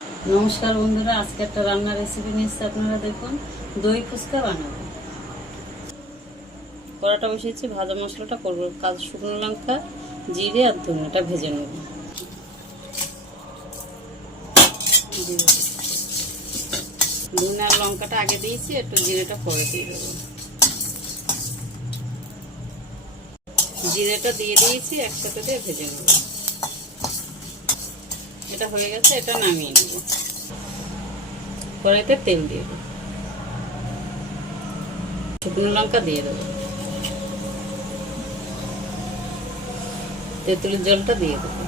নমস্কার বন্ধুরা, আজকে একটা রান্নার রেসিপি নিয়ে এসেছি। আপনারা দেখুন, দই ফুচকা বানাবো। কড়াটা বসিয়েছি, ভাজা মশলাটা করবো। শুকনো লঙ্কা, জিরে আর ধনেটা ভেজে নেব। ধনে আর লঙ্কাটা আগে দিয়েছি, একটু জিরেটা পরে দিয়ে দেবো। জিরেটা দিয়ে দিয়েছি, একসাথে দিয়ে ভেজে নেব। এটা হয়ে গেছে, এটা নামিয়ে নেব। কড়াইতে তেল দিয়ে দেবো, শুকনো লঙ্কা দিয়ে দেবো, তেঁতুলের জলটা দিয়ে দেবো।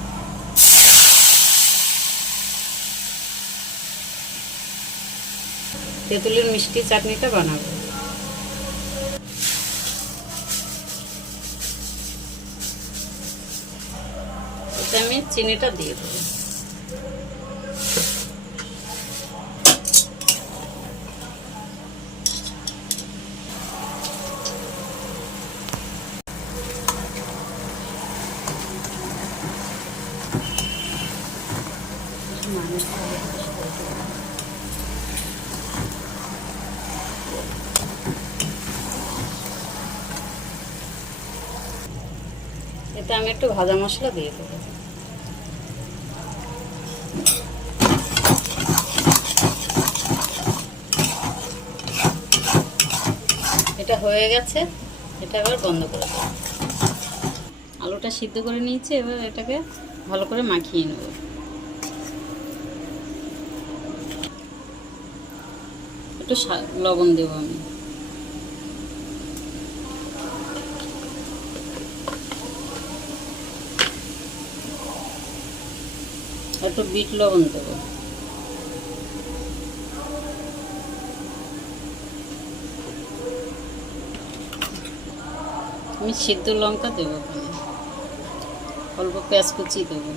তেঁতুলের মিষ্টি চাটনিটা বানাবো। এতে আমি চিনিটা দিয়ে দেবো। এতে আমি একটু ভাজা মশলা দিয়ে দেবো। এটা হয়ে গেছে, এটা এবার বন্ধ করে দেবো। আলুটা সিদ্ধ করে নিয়েছি, এবার এটাকে ভালো করে মাখিয়ে নেব। একটু লবণ দেবো আমি। একটু বিট লবণ দেবো। আমি সিদ্ধ লঙ্কা দেবো, অল্প পেঁয়াজ কুচি দেবো,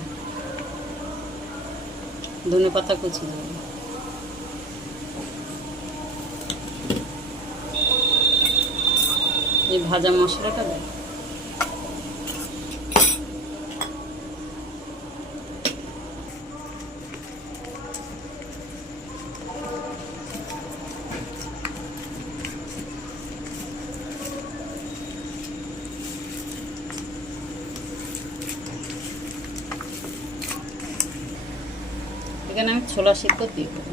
ধনে পাতা কুচি দেবো। এই ভাজা মশলাটা দেবো। এখানে আমি ছোলা সিদ্ধ দিয়ে দেবো।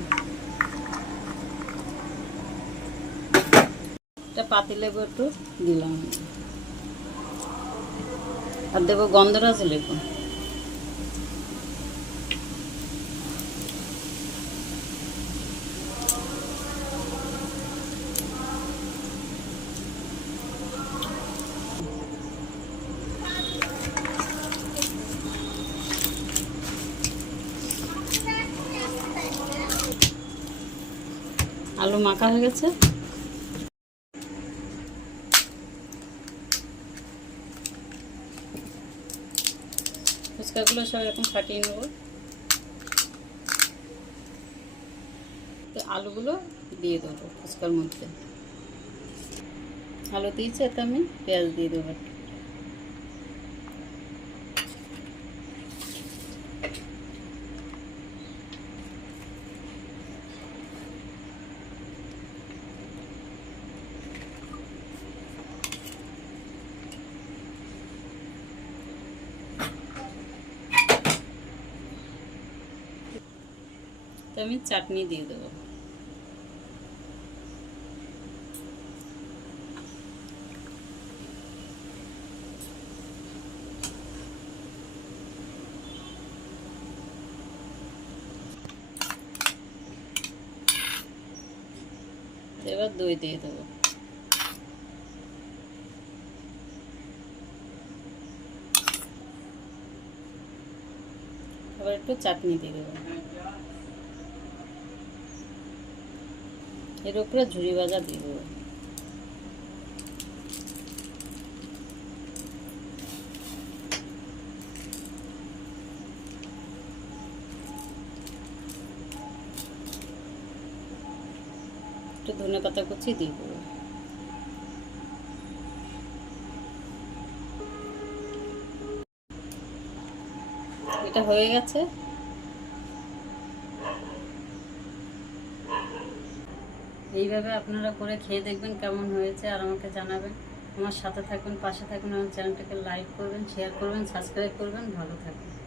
এটা পাতিলেবু একটু দিলাম, আর দেবো গন্ধরাজ লেবু। আলু মাখা হয়ে গেছে। ফুচকাগুলো সব এরকম ফাটিয়ে নেব। আলুগুলো দিয়ে দেবো ফুচকার মধ্যে। আলু দিয়েছি, এতে আমি পেঁয়াজ দিয়ে দেবো। আমি চাটনি দিয়ে দেবো। এবার দই দিয়ে দেবো। আবার একটু চাটনি দিয়ে দেবো। এর উপরে ঝুরি ভাজা দিয়ে দেবো। একটু ধনে পাতা কুচি দিয়ে দেবো। এটা হয়ে গেছে, এইভাবে আপনারা করে খেয়ে দেখবেন কেমন হয়েছে, আর আমাকে জানাবেন। আমার সাথে থাকুন, পাশে থাকুন, আমার চ্যানেলটাকে লাইক করবেন, শেয়ার করবেন, সাবস্ক্রাইব করবেন। ভালো থাকবেন।